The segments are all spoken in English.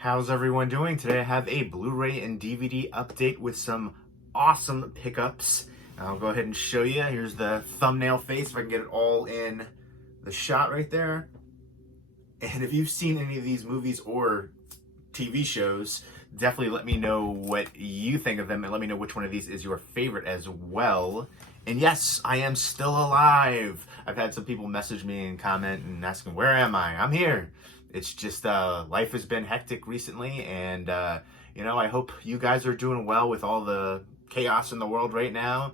How's everyone doing? Today I have a Blu-ray and DVD update with some awesome pickups. I'll go ahead and show you. Here's the thumbnail face, if I can get it all in the shot right there. And if you've seen any of these movies or TV shows, definitely let me know what you think of them and let me know which one of these is your favorite as well. And yes, I am still alive. I've had some people message me and comment and asking, where am I? I'm here. It's just life has been hectic recently, and I hope you guys are doing well with all the chaos in the world right now.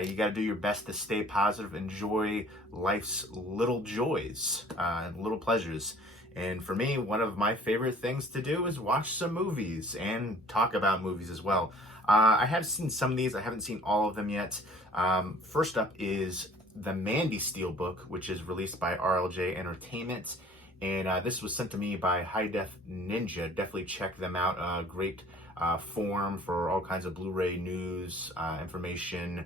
You got to do your best to stay positive, enjoy life's little joys and little pleasures. And for me, one of my favorite things to do is watch some movies and talk about movies as well. I have seen some of these. I haven't seen all of them yet. First up is the Mandy Steelbook, which is released by RLJ Entertainment. And this was sent to me by High Def Ninja. Definitely check them out. Great forum for all kinds of Blu-ray news, information,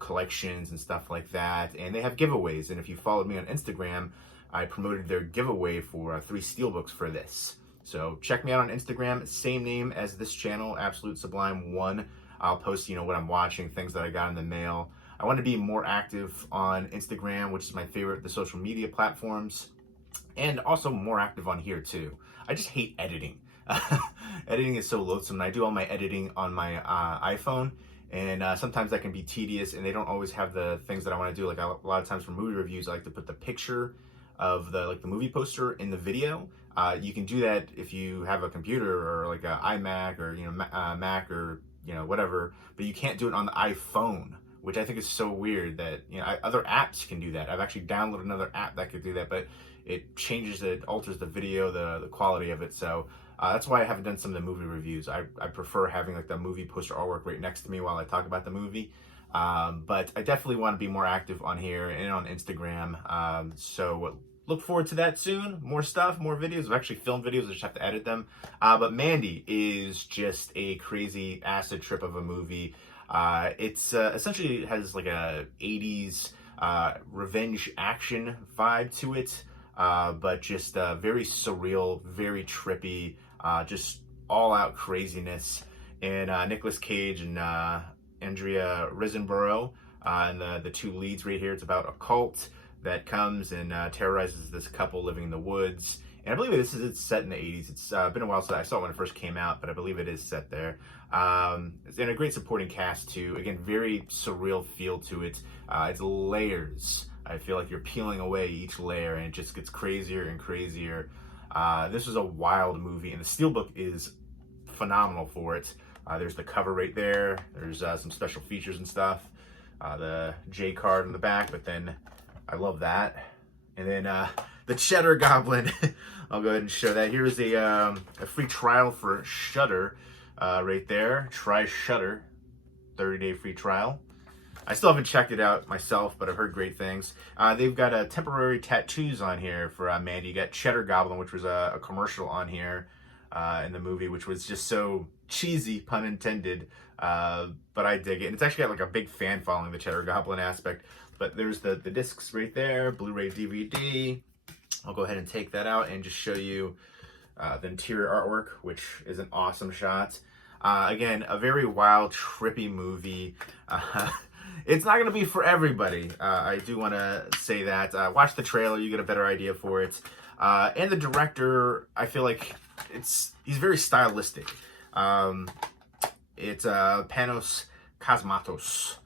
collections and stuff like that. And they have giveaways. And if you followed me on Instagram, I promoted their giveaway for 3 Steelbooks for this. So check me out on Instagram. Same name as this channel, Absolute Sublime 1. I'll post, what I'm watching, things that I got in the mail. I want to be more active on Instagram, which is my favorite, the social media platforms. And also more active on here too. I just hate editing. Editing is so loathsome. And I do all my editing on my iPhone, and sometimes that can be tedious, and they don't always have the things that I want to do. Like a lot of times for movie reviews, I like to put the picture of the movie poster in the video. You can do that if you have a computer or like an iMac or Mac or whatever, but you can't do it on the iPhone, which I think is so weird that other apps can do that. I've actually downloaded another app that could do that, but it alters the video, the quality of it. So that's why I haven't done some of the movie reviews. I prefer having the movie poster artwork right next to me while I talk about the movie. But I definitely want to be more active on here and on Instagram. So look forward to that soon. More stuff, more videos. I've actually filmed videos, I just have to edit them. But Mandy is just a crazy acid trip of a movie. It's essentially has like a 80s revenge action vibe to it. But just very surreal, very trippy, just all-out craziness. And Nicolas Cage and Andrea Riseborough, and the 2 leads right here. It's about a cult that comes and terrorizes this couple living in the woods. And I believe it's set in the 80s. It's been a while since I saw it when it first came out, but I believe it is set there. And a great supporting cast too. Again, very surreal feel to it. It's layers. I feel like you're peeling away each layer, and it just gets crazier and crazier. This is a wild movie, and the Steelbook is phenomenal for it. There's the cover right there. There's some special features and stuff. The J card in the back, but then I love that. And then the Cheddar Goblin. I'll go ahead and show that. Here's a free trial for Shudder right there. Try Shudder, 30-day free trial. I still haven't checked it out myself, but I've heard great things. They've got temporary tattoos on here for Mandy. You got Cheddar Goblin, which was a commercial on here in the movie, which was just so cheesy, pun intended. But I dig it. And it's actually got like a big fan following, the Cheddar Goblin aspect. But there's the discs right there, Blu-ray DVD. I'll go ahead and take that out and just show you the interior artwork, which is an awesome shot. Again, a very wild, trippy movie. It's not going to be for everybody. I do want to say that. Watch the trailer, you get a better idea for it. And the director, I feel like he's very stylistic. It's Panos Cosmatos.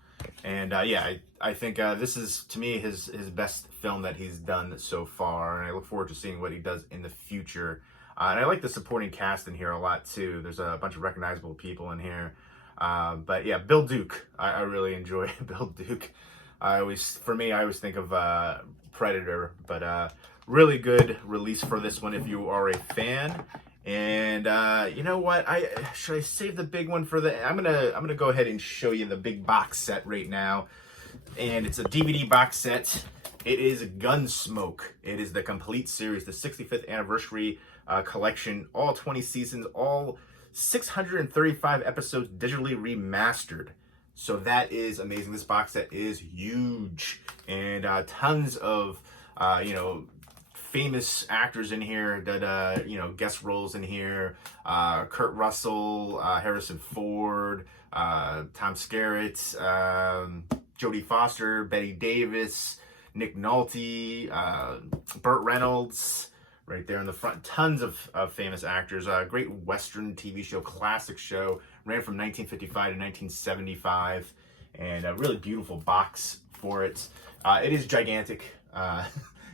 And I think this is, to me, his best film that he's done so far. And I look forward to seeing what he does in the future. And I like the supporting cast in here a lot, too. There's a bunch of recognizable people in here. But yeah, Bill Duke. I really enjoy Bill Duke. I always think of Predator, but really good release for this one if you are a fan. And you know what? Should I save the big one for the? I'm gonna go ahead and show you the big box set right now. And it's a DVD box set. It is Gunsmoke. It is the complete series, the 65th anniversary collection, all 20 seasons, all 635 episodes digitally remastered. So that is amazing. This box set is huge, and tons of famous actors in here that, guest roles in here. Kurt Russell, Harrison Ford, Tom Skerritt, Jodie Foster, Betty Davis, Nick Nolte, Burt Reynolds, right there in the front. Tons of famous actors. Great Western TV show, classic show. Ran from 1955 to 1975. And a really beautiful box for it. It is gigantic.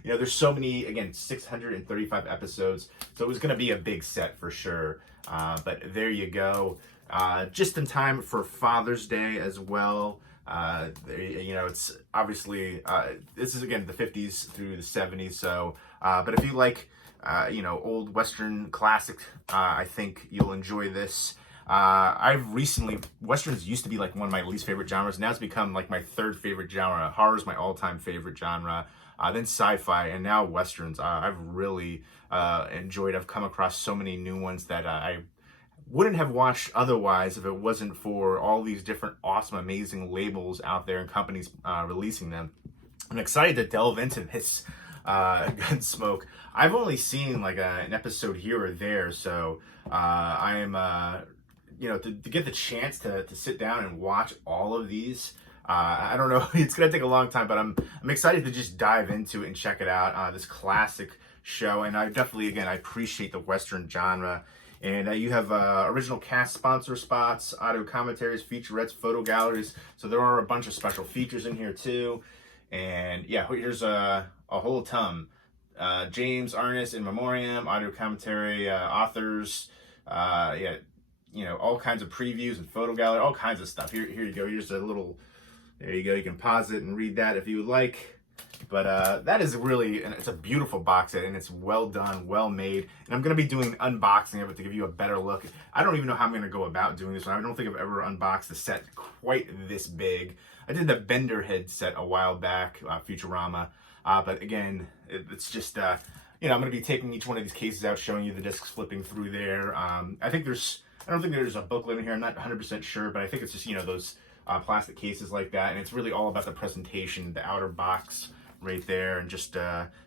There's so many, again, 635 episodes. So it was going to be a big set for sure. But there you go. Just in time for Father's Day as well. It's obviously, this is again the 50s through the 70s. So, but if you like, old Western classic, I think you'll enjoy this. Westerns used to be like one of my least favorite genres. Now it's become like my third favorite genre. Horror is my all-time favorite genre. Then sci-fi, and now Westerns. I've really enjoyed. I've come across so many new ones that I wouldn't have watched otherwise if it wasn't for all these different awesome, amazing labels out there and companies releasing them. I'm excited to delve into this Gunsmoke. I've only seen like an episode here or there, so I am, to get the chance to sit down and watch all of these. I don't know, it's going to take a long time, but I'm excited to just dive into it and check it out. This classic show, and I definitely, again, I appreciate the Western genre. And you have original cast sponsor spots, audio commentaries, featurettes, photo galleries. So there are a bunch of special features in here too. And yeah, here's a whole ton. James Arness in memoriam, audio commentary, authors, all kinds of previews and photo gallery, all kinds of stuff. Here you go. Here's a little, there you go. You can pause it and read that if you would like. But that is really, it's a beautiful box set, and it's well done, well made. And I'm going to be doing unboxing of it to give you a better look. I don't even know how I'm going to go about doing this one. I don't think I've ever unboxed a set quite this big. I did the Bender head set a while back, Futurama. But again, it's just, I'm going to be taking each one of these cases out, showing you the discs flipping through there. I don't think there's a booklet in here. I'm not 100% sure, but I think it's just, those plastic cases like that. And it's really all about the presentation, the outer box right there, and just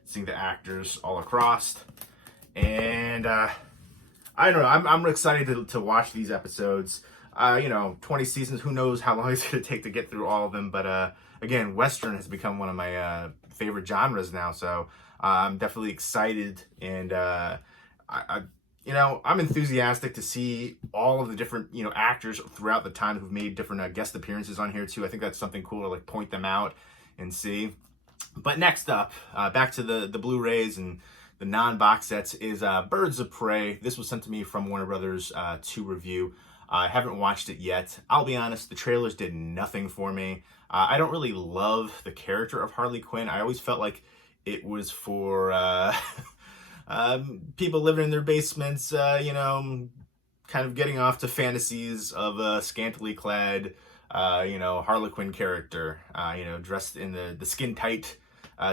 seeing the actors all across. And I don't know, I'm excited to watch these episodes. 20 seasons, who knows how long it's going to take to get through all of them. But again, Western has become one of my favorite genres now, so I'm definitely excited. And I'm enthusiastic to see all of the different, actors throughout the time who've made different guest appearances on here too. I think that's something cool to like point them out and see. But next up, back to the Blu-rays and the non-box sets, is Birds of Prey. This was sent to me from Warner Brothers to review. I haven't watched it yet. I'll be honest, the trailers did nothing for me. I don't really love the character of Harley Quinn. I always felt like it was for people living in their basements, kind of getting off to fantasies of a scantily clad, Harley Quinn character, dressed in the skin-tight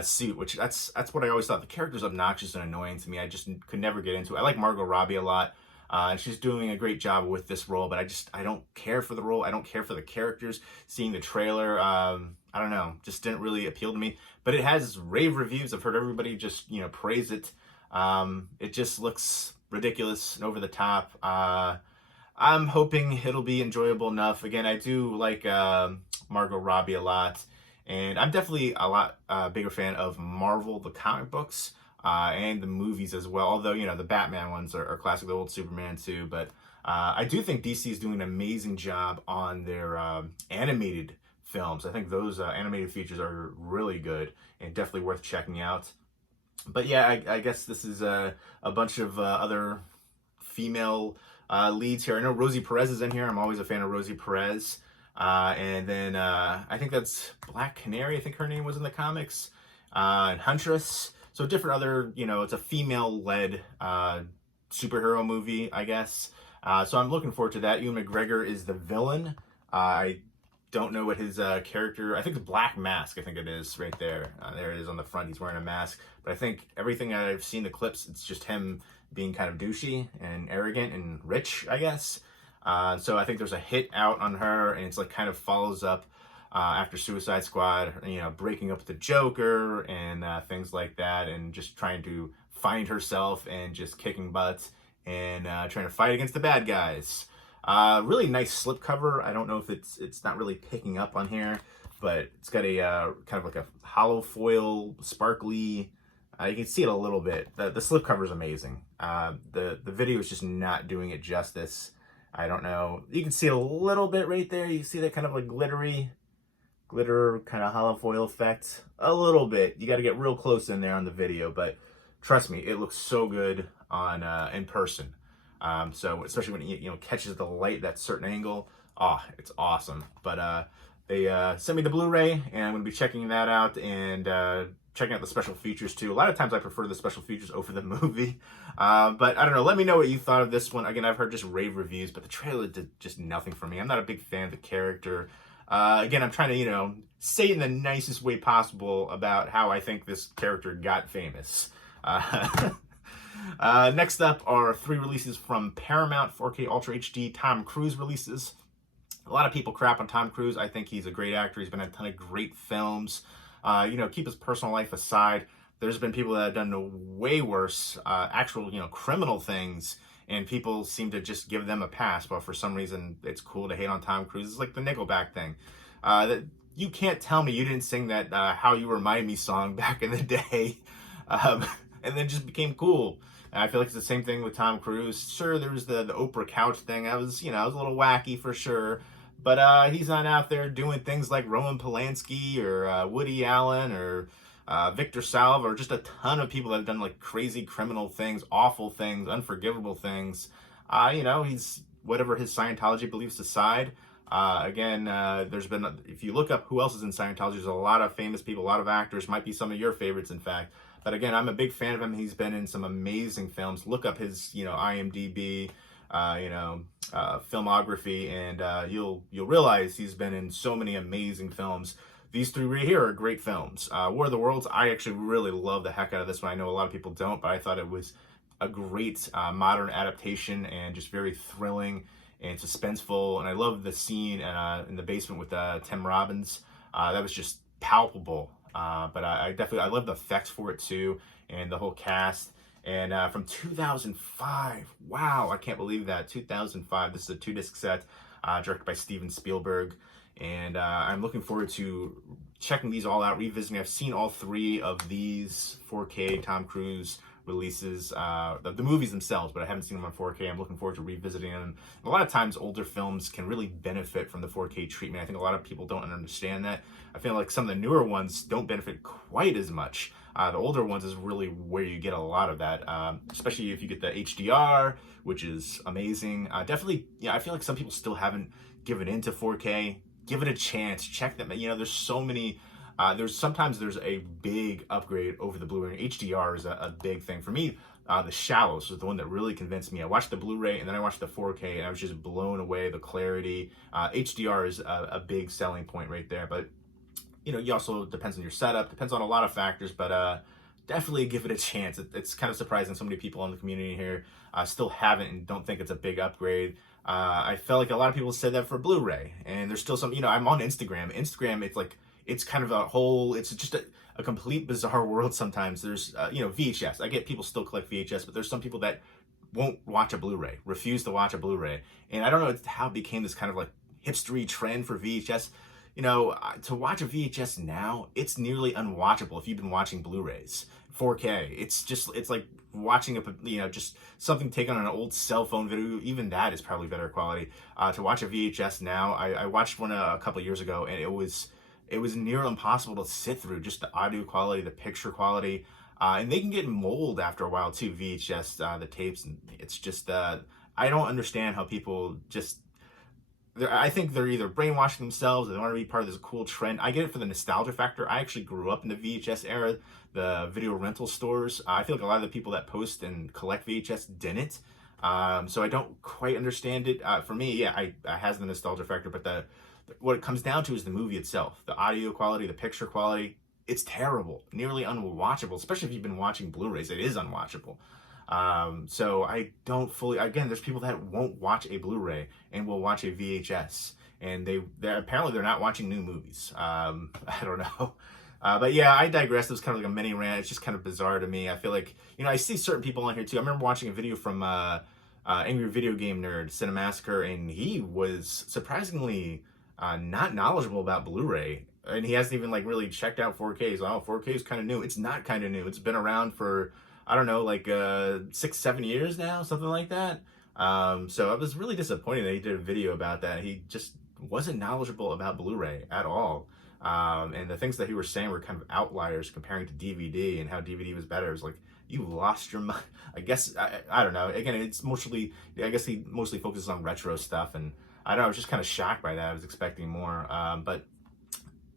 suit, which that's what I always thought. The character's obnoxious and annoying to me. I just could never get into it. I like Margot Robbie a lot, and she's doing a great job with this role, but I don't care for the role. I don't care for the characters. Seeing the trailer, I don't know, just didn't really appeal to me. But it has rave reviews. I've heard everybody just, praise it. It just looks ridiculous and over the top. I'm hoping it'll be enjoyable enough. Again, I do like Margot Robbie a lot. And I'm definitely a lot bigger fan of Marvel, the comic books, and the movies as well. Although, the Batman ones are classic, the old Superman too. But I do think DC is doing an amazing job on their animated films. I think those animated features are really good and definitely worth checking out. But yeah, I guess this is a bunch of other female leads here. I know Rosie Perez is in here. I'm always a fan of Rosie Perez. And then I think that's Black Canary. I think her name was in the comics. And Huntress. So different other, it's a female-led superhero movie, I guess. So I'm looking forward to that. Ewan McGregor is the villain. I don't know what his character, I think it's Black Mask, I think it is right there. There it is on the front. He's wearing a mask. But I think everything I've seen, the clips, it's just him being kind of douchey and arrogant and rich, I guess. So I think there's a hit out on her, and it's like kind of follows up after Suicide Squad, breaking up with the Joker and things like that, and just trying to find herself and just kicking butt and trying to fight against the bad guys. Really nice slipcover. I don't know if it's not really picking up on here, but it's got a kind of like a hollow foil, sparkly. You can see it a little bit. The slipcover is amazing. The video is just not doing it justice. I don't know. You can see a little bit right there. You see that kind of like glitter kind of hollow foil effect. A little bit. You got to get real close in there on the video, but trust me, it looks so good on in person. So especially when it catches the light that certain angle. Oh, it's awesome. But they sent me the Blu-ray, and I'm going to be checking that out and checking out the special features too. A lot of times I prefer the special features over the movie. But I don't know. Let me know what you thought of this one. Again, I've heard just rave reviews, but the trailer did just nothing for me. I'm not a big fan of the character. Again, I'm trying to, say in the nicest way possible about how I think this character got famous. Next up are 3 releases from Paramount 4K Ultra HD Tom Cruise releases. A lot of people crap on Tom Cruise. I think he's a great actor. He's been in a ton of great films. Keep his personal life aside. There's been people that have done way worse, actual, criminal things, and people seem to just give them a pass. But for some reason, it's cool to hate on Tom Cruise. It's like the Nickelback thing. That you can't tell me you didn't sing that "How You Remind Me" song back in the day, and then just became cool. And I feel like it's the same thing with Tom Cruise. Sure, there was the Oprah couch thing. I was, I was a little wacky for sure. But he's not out there doing things like Roman Polanski or Woody Allen or Victor Salva, or just a ton of people that have done like crazy criminal things, awful things, unforgivable things. He's whatever his Scientology beliefs aside. There's been, if you look up who else is in Scientology, there's a lot of famous people, a lot of actors, might be some of your favorites, in fact. But again, I'm a big fan of him. He's been in some amazing films. Look up his, IMDb, filmography, and you'll realize he's been in so many amazing films. These 3 right here are great films. War of the Worlds, I actually really love the heck out of this one. I know a lot of people don't, but I thought it was a great modern adaptation and just very thrilling and suspenseful. And I love the scene in the basement with Tim Robbins. That was just palpable. But I love the effects for it too, and the whole cast. And from 2005, wow, I can't believe that, 2005. This is a 2-disc set, directed by Steven Spielberg. And I'm looking forward to checking these all out, revisiting. I've seen all 3 of these 4K Tom Cruise releases, the movies themselves, but I haven't seen them on 4K. I'm looking forward to revisiting them. A lot of times older films can really benefit from the 4K treatment. I think a lot of people don't understand that. I feel like some of the newer ones don't benefit quite as much. The older ones is really where you get a lot of that, especially if you get the HDR, which is amazing. Definitely, I feel like some people still haven't given into 4K. Give it a chance. Check them. There's so many. Sometimes there's a big upgrade over the Blu-ray. HDR is a big thing for me. The Shallows was the one that really convinced me. I watched the Blu-ray and then I watched the 4K, and I was just blown away. The clarity. HDR is a big selling point right there, but you also depends on your setup, depends on a lot of factors, but definitely give it a chance. It's kind of surprising so many people in the community here still haven't and don't think it's a big upgrade. I felt like a lot of people said that for Blu-ray, and there's still some, I'm on Instagram. It's kind of it's just a complete bizarre world sometimes. There's, VHS. I get people still collect VHS, but there's some people that won't watch a Blu-ray, refuse to watch a Blu-ray. And I don't know how it became this kind of like hipstery trend for VHS. To watch a VHS now, it's nearly unwatchable if you've been watching Blu-rays. 4K, it's like watching just something taken on an old cell phone video. Even that is probably better quality. To watch a VHS now, I watched one a couple years ago, and it was near impossible to sit through. Just the audio quality, the picture quality, and they can get mold after a while too. VHS, the tapes, and it's just I don't understand how people just. I think they're either brainwashing themselves or they want to be part of this cool trend. I get it for the nostalgia factor. I actually grew up in the VHS era, the video rental stores. I feel like a lot of the people that post and collect VHS didn't. So I don't quite understand it. For me, it has the nostalgia factor, but what it comes down to is the movie itself. The audio quality, the picture quality, it's terrible, nearly unwatchable, especially if you've been watching Blu-rays. It is unwatchable. So I don't fully, again, there's people that won't watch a Blu-ray and will watch a VHS. and they're apparently they're not watching new movies. I don't know. But yeah, I digress. It was kind of like a mini rant. It's just kind of bizarre to me. I feel like, I see certain people on here too. I remember watching a video from Angry Video Game Nerd, Cinemassacre, and he was surprisingly not knowledgeable about Blu-ray. And he hasn't even like really checked out 4K. He's like, oh, 4K is kind of new. It's not kind of new. It's been around for, I don't know, like 6-7 years now, something like that. So I was really disappointed that he did a video about that. He just wasn't knowledgeable about Blu-ray at all. And the things that he was saying were kind of outliers comparing to DVD and how DVD was better. It was like, you lost your mind. I guess, I don't know. Again, it's mostly, I guess he mostly focuses on retro stuff. And I don't know, I was just kind of shocked by that. I was expecting more. But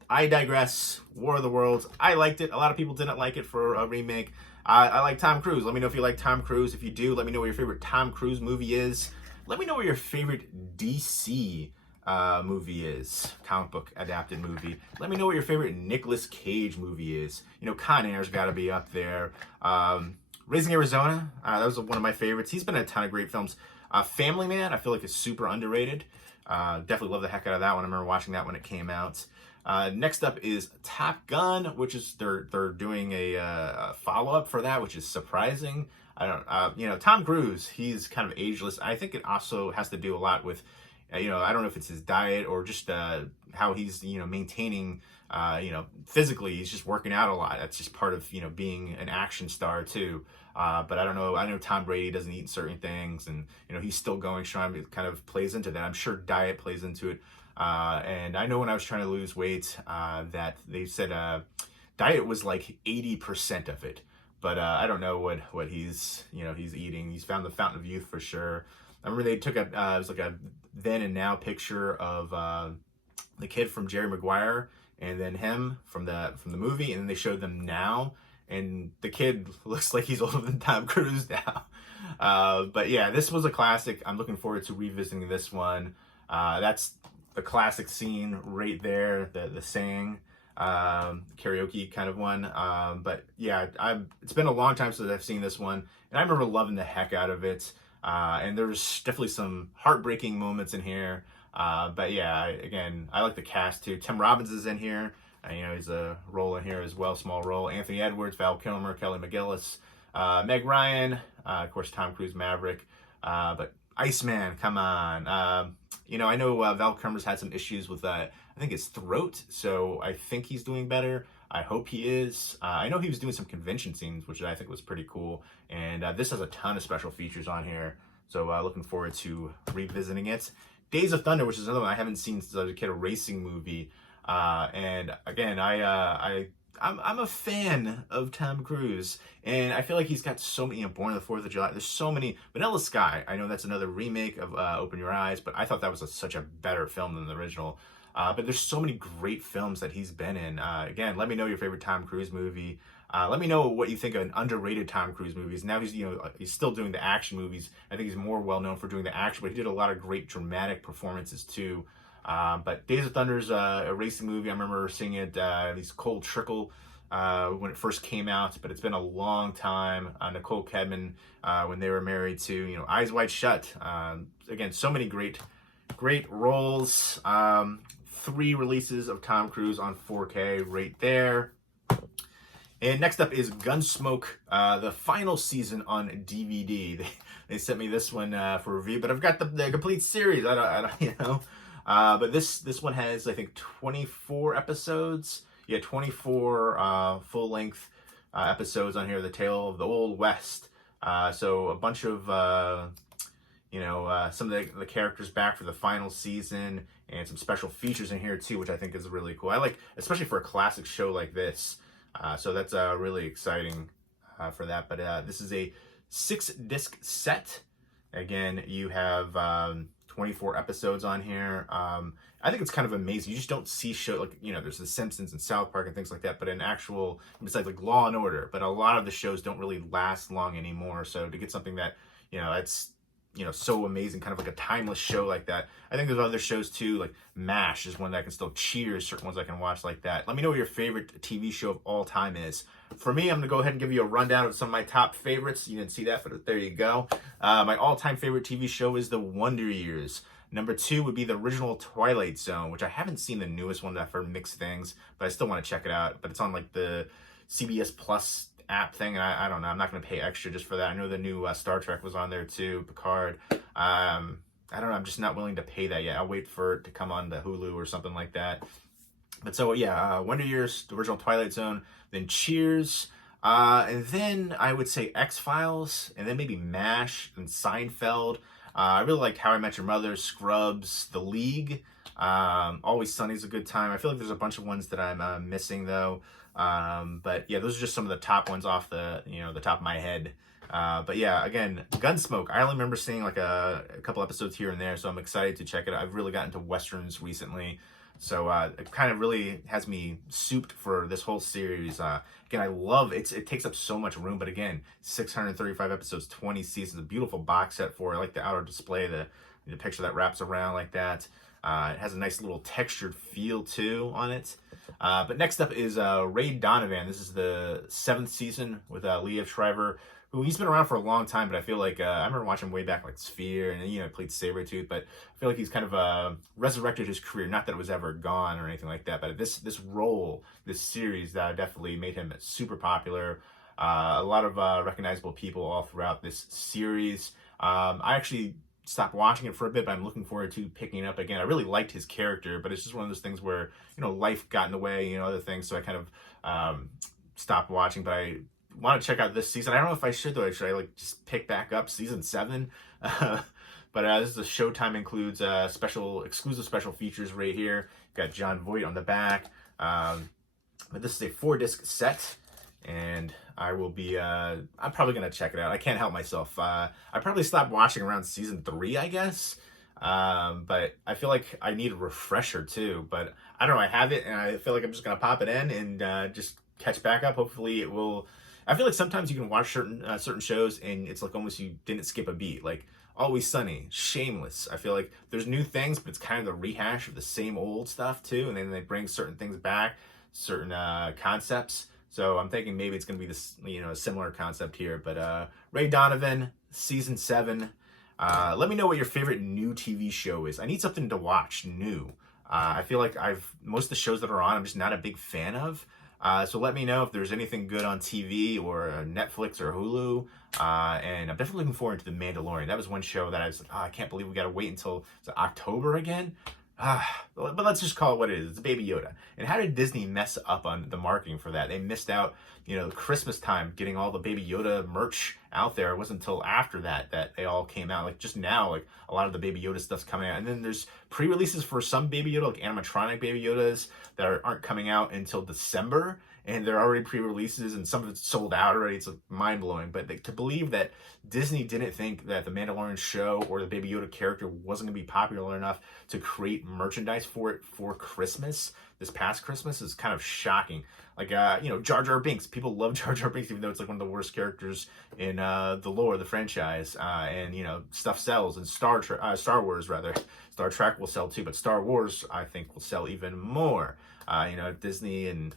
I digress. War of the Worlds. I liked it. A lot of people didn't like it for a remake. I like Tom Cruise. Let me know if you like Tom Cruise. If you do, let me know what your favorite Tom Cruise movie is. Let me know what your favorite DC movie is, comic book adapted movie. Let me know what your favorite Nicolas Cage movie is. Con Air's got to be up there. Raising Arizona, that was one of my favorites. He's been in a ton of great films. Family Man, I feel like is super underrated. Definitely love the heck out of that one. I remember watching that when it came out. Next up is Top Gun, which is they're doing a follow-up for that, which is surprising. I don't, Tom Cruise, he's kind of ageless. I think it also has to do a lot with I don't know if it's his diet or just how he's, maintaining, physically. He's just working out a lot. That's just part of, being an action star too. But I don't know. I know Tom Brady doesn't eat certain things and, he's still going strong. It kind of plays into that. I'm sure diet plays into it. And I know when I was trying to lose weight, that they said diet was like 80% of it. But I don't know what he's eating. He's found the fountain of youth for sure. I remember they took it was like a then and now picture of the kid from Jerry Maguire and then him from the movie, and then they showed them now, and the kid looks like he's older than Tom Cruise now. But yeah, this was a classic. I'm looking forward to revisiting this one. That's the classic scene right there, the saying karaoke kind of one. But yeah, it's been a long time since I've seen this one, and I remember loving the heck out of it. And there's definitely some heartbreaking moments in here. But yeah, again, I like the cast too. Tim Robbins is in here. He's a role in here as well, small role. Anthony Edwards, Val Kilmer, Kelly McGillis, Meg Ryan, of course, Tom Cruise, Maverick. But Iceman, come on. I know Val Kilmer's had some issues with, I think his throat, so I think he's doing better. I hope he is. I know he was doing some convention scenes, which I think was pretty cool. And this has a ton of special features on here. So looking forward to revisiting it. Days of Thunder, which is another one I haven't seen since I was a kid, a racing movie. And again, I'm a fan of Tom Cruise. And I feel like he's got so many, Born on the 4th of July. There's so many. Vanilla Sky, I know that's another remake of Open Your Eyes, but I thought that was such a better film than the original. But there's so many great films that he's been in. Again, let me know your favorite Tom Cruise movie. Let me know what you think of an underrated Tom Cruise movies. Now he's still doing the action movies. I think he's more well known for doing the action, but he did a lot of great dramatic performances too. But Days of Thunder's a racing movie. I remember seeing it, at least Cole Trickle, when it first came out, but it's been a long time. Nicole Kidman, when they were married to, Eyes Wide Shut. Again, so many great roles. 3 releases of Tom Cruise on 4K right there. And next up is Gunsmoke, the final season on DVD. They sent me this one for review, but I've got the complete series. I don't. But this one has, I think, 24 episodes. Yeah, 24 full-length episodes on here. The Tale of the Old West. So a bunch of some of the characters back for the final season, and some special features in here too, which I think is really cool. I like, especially for a classic show like this. So that's really exciting for that. But this is a 6-disc set. Again, you have 24 episodes on here. I think it's kind of amazing. You just don't see show like, there's The Simpsons and South Park and things like that, but an actual, besides like Law and Order, but a lot of the shows don't really last long anymore. So to get something that, it's so amazing, kind of like a timeless show like that. I think there's other shows too, like MASH is one that I can still cheer, certain ones I can watch like that. Let me know what your favorite TV show of all time is. For me, I'm going to go ahead and give you a rundown of some of my top favorites. You didn't see that, but there you go. My all-time favorite TV show is The Wonder Years. Number 2 would be the original Twilight Zone, which I haven't seen the newest one. I've heard mixed things, but I still want to check it out. But it's on like the CBS Plus app thing, and I don't know. I'm not going to pay extra just for that. I know the new Star Trek was on there too, Picard. I don't know. I'm just not willing to pay that yet. I'll wait for it to come on the Hulu or something like that. But so yeah, Wonder Years, the original Twilight Zone, then Cheers, and then I would say X-Files, and then maybe MASH and Seinfeld. I really liked How I Met Your Mother, Scrubs, The League. Always Sunny's a good time. I feel like there's a bunch of ones that I'm missing though. But yeah, those are just some of the top ones off the top of my head. But yeah, again, Gunsmoke. I only remember seeing like a couple episodes here and there, so I'm excited to check it out. I've really gotten into Westerns recently. So it kind of really has me souped for this whole series. Again, I love it. It takes up so much room, but again, 635 episodes, 20 seasons, a beautiful box set for it. I like the outer display, the picture that wraps around like that. It has a nice little textured feel too on it. But next up is Ray Donovan. This is the 7th season with Liev Schreiber, who he's been around for a long time, but I feel like I remember watching him way back like Sphere, and played Sabretooth, but I feel like he's kind of resurrected his career. Not that it was ever gone or anything like that, but this role, this series, that definitely made him super popular. A lot of recognizable people all throughout this series. I actually stopped watching it for a bit, but I'm looking forward to picking it up again. I really liked his character, but it's just one of those things where life got in the way, other things, so I kind of stopped watching. But I want to check out this season. I don't know if I should though. Should I like just pick back up season 7? But this is a Showtime, includes exclusive special features right here. Got John Voight on the back. But this is a 4-disc set, and I will be I'm probably gonna check it out. I can't help myself. I probably stopped watching around season 3, I guess. But I feel like I need a refresher too. But I don't know. I have it, and I feel like I'm just gonna pop it in and just catch back up. Hopefully, it will. I feel like sometimes you can watch certain shows and it's like almost you didn't skip a beat. Like Always Sunny, Shameless. I feel like there's new things, but it's kind of the rehash of the same old stuff too. And then they bring certain things back, certain concepts. So I'm thinking maybe it's going to be this, a similar concept here. But Ray Donovan, season 7. Let me know what your favorite new TV show is. I need something to watch new. I feel like most of the shows that are on, I'm just not a big fan of. So let me know if there's anything good on TV or Netflix or Hulu. And I'm definitely looking forward to The Mandalorian. That was one show that I was like, I can't believe we got to wait until October again. But let's just call it what it is. It's Baby Yoda. And how did Disney mess up on the marketing for that? They missed out, Christmas time, getting all the Baby Yoda merch out there. It wasn't until after that they all came out. Like just now, like a lot of the Baby Yoda stuff's coming out. And then there's pre-releases for some Baby Yoda, like animatronic Baby Yodas that aren't coming out until December. And they're already pre-releases, and some of it's sold out already. It's like mind-blowing. But to believe that Disney didn't think that the Mandalorian show or the Baby Yoda character wasn't going to be popular enough to create merchandise for it for Christmas, this past Christmas, is kind of shocking. Like, Jar Jar Binks. People love Jar Jar Binks, even though it's like one of the worst characters in the lore of the franchise. And, stuff sells. And Star Wars, rather. Star Trek will sell too, but Star Wars, I think, will sell even more. Disney and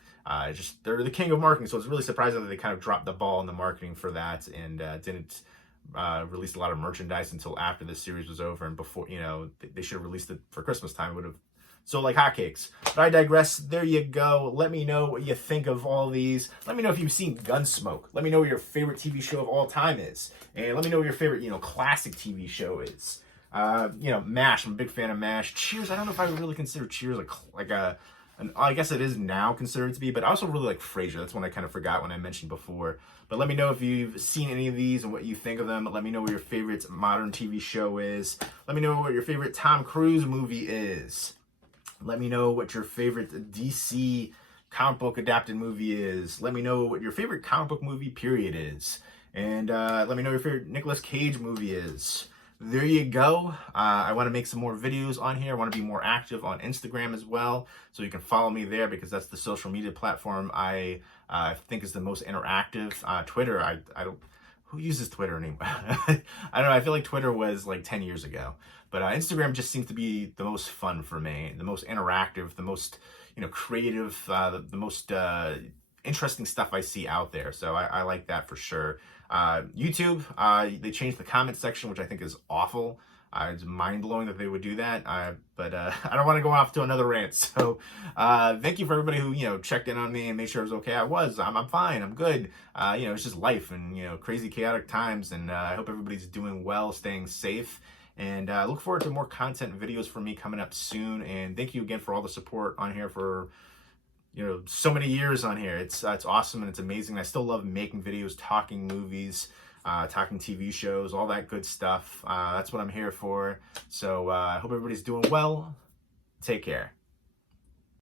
they're the king of marketing, so it's really surprising that they kind of dropped the ball in the marketing for that and didn't release a lot of merchandise until after the series was over and before. They should have released it for Christmas time. It would have sold like hotcakes. But I digress. There you go. Let me know what you think of all these. Let me know if you've seen Gunsmoke. Let me know what your favorite TV show of all time is, and let me know what your favorite classic TV show is. MASH. I'm a big fan of MASH. Cheers. I don't know if I would really consider Cheers I guess it is now considered to be, but I also really like Frasier. That's one I kind of forgot when I mentioned before. But let me know if you've seen any of these and what you think of them. Let me know what your favorite modern TV show is. Let me know what your favorite Tom Cruise movie is. Let me know what your favorite DC comic book adapted movie is. Let me know what your favorite comic book movie period is. And let me know what your favorite Nicolas Cage movie is. There you go. I want to make some more videos on here. I want to be more active on Instagram as well. So you can follow me there because that's the social media platform I think is the most interactive. Twitter, I don't... Who uses Twitter anymore? I don't know. I feel like Twitter was like 10 years ago. But Instagram just seems to be the most fun for me. The most interactive, the most creative, the most interesting stuff I see out there. So I like that for sure. YouTube, they changed the comment section, which I think is awful. It's mind-blowing that they would do that. But I don't want to go off to another rant. So thank you for everybody who, checked in on me and made sure I was okay. I'm fine. I'm good. It's just life and, crazy chaotic times. And I hope everybody's doing well, staying safe. And I look forward to more content videos from me coming up soon. And thank you again for all the support on here for, so many years on here. It's awesome and it's amazing. I still love making videos, talking movies, talking TV shows, all that good stuff. That's what I'm here for. So I hope everybody's doing well. Take care.